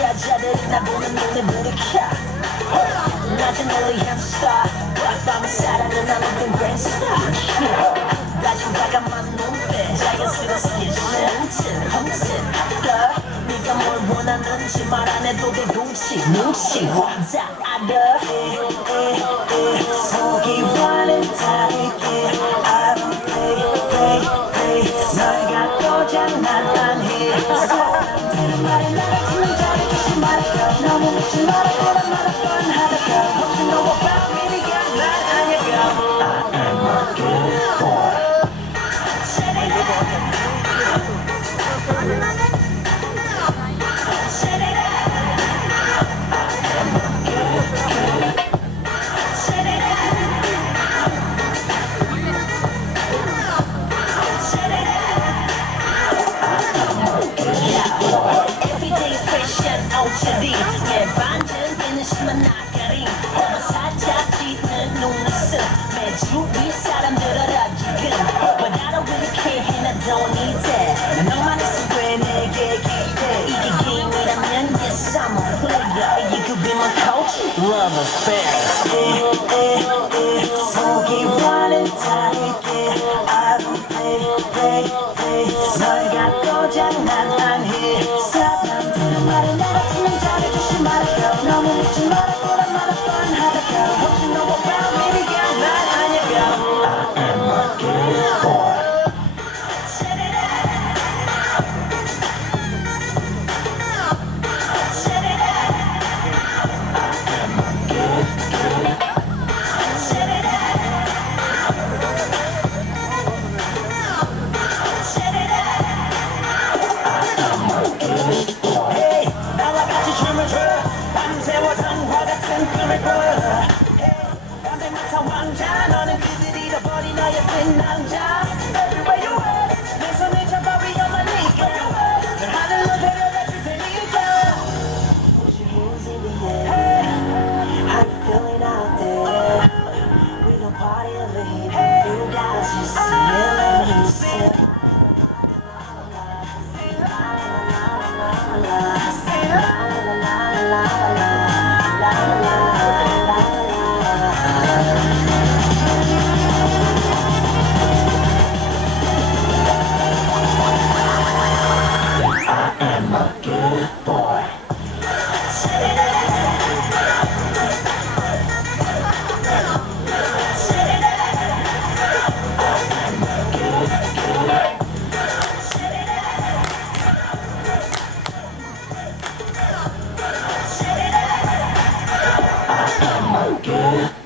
여자들이 나 보는 눈에 불이 켜 낮은 멀리 hamster 밤에 살아는 난 없는 gangsta 다시 과감한 눈빛 자연스럽게 훔친 네가 뭘 원하는지 말 안 해도 돼 눈치 다 알아 속이 valentine I don't play 널 갖고 장난 안 해 사람들은 말이 나를 듣는 자리 조심 말아줘 너무 묻지 마라 그런 말을 뻔하다가 Hope you know about me 네가 날 아냐고 I am a good boy 내 반전되는 심한 나가림 너무 살짝 짙은 눈웃음 매주 위 사람들 알아 지금 But I don't really care and I don't need that 너만 있으면 돼 내게 기대 이게 게임이라면 yes I'm a player You could be my coach Love affair 속이 valentine I don't play 널 갖고 장난 안 해 사람들은 말을 내려주면 잘해주지 말아요 너무 묻지 마라 그런 말을 뻔하다가 Hope you know about me 네가 날 아냐고 I am a good boy 나와 같이 춤을 춰 밤새워 성화 같은 꿈을 꿔 담배 맡아 왕자 너는 그들이 잃어버린 너의 빈 남자 Everywhere you at 내 손을 잡아 위험하니까 널 하늘로 데려다 줄 테니까 Put your hands in the air How you feeling out there We gon' party over here You guys just let me sip I am a good boy. I am a good